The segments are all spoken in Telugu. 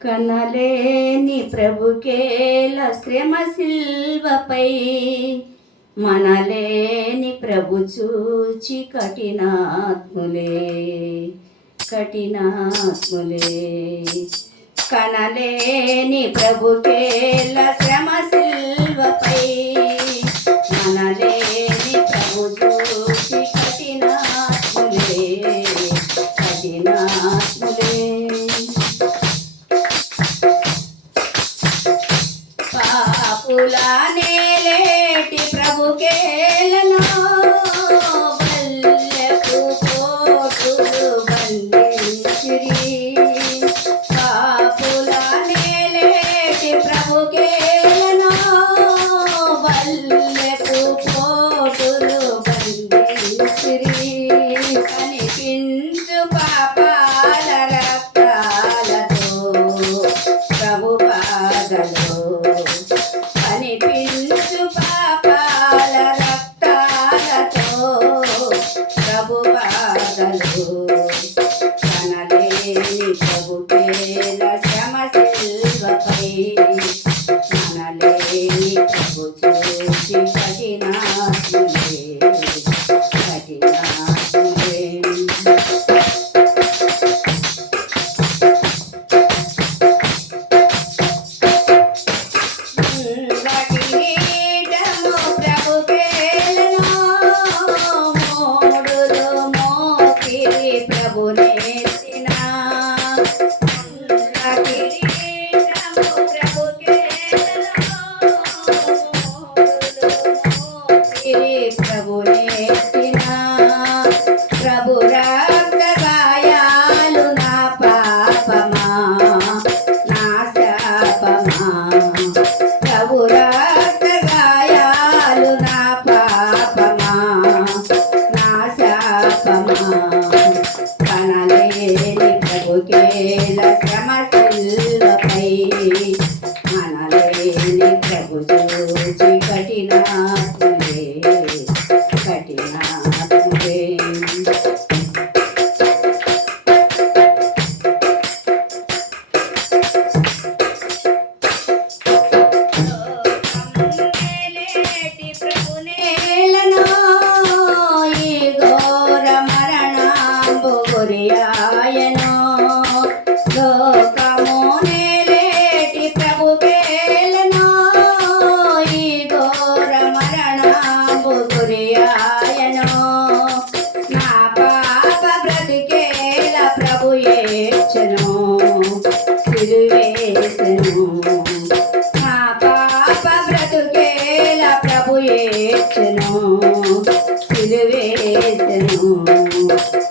కనలేని ప్రభుకేల శ్రమ సిల్వపై మనలేని ప్రభు చూచి కఠినాత్ములే కనలేని ప్రభుకేల శ్రమ సిల్వపై మనలేని ప్రభు చూచి కఠినాత్ములే పాపులనేలేటి ప్రభుకేలను బల్లెపు కోటులు బంధించిరి. పాపులనేలేటి ప్రభుకేలను బల్లెపు కోటులు బంధించిరి. కనిపించు పాపాల రక్తాలతో ప్రభు పాదలో కనిపించు పాపాల రక్తాలతో ప్రభు పాదలో కనలేని ప్రభుకేల శ్రమ సిల్వపై మనలేని ప్రభు చూచి కఠినాత్ములే ప్రభు రక్త గాయాలు నా పాపమా నా శాపమా. ప్రభు రక్త గాయాలు నా పాపమా నా శాపమా. కనలేని ప్రభుకేల శ్రమ సిల్వపై మనలేని ప్రభు చూచి కఠినాత్ములే. ప్రభునేలను ఈ ఘోర మరణంబు గురియాయను. లోకమునేలేటి ప్రభుకేలను ఈ ఘోర మరణంబు గురియాయను. నా పాప బ్రతికేల ప్రభు ఏడ్చెను సిలువేసెను. నా పాప బ్రతుకేల ప్రభు ఏడ్చెను సిలువేసెను.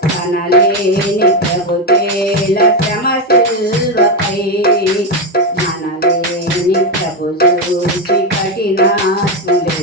కనలేని ప్రభుకేల శ్రమ సిల్వపై మనలేని ప్రభు చూచి కఠినాత్ములే.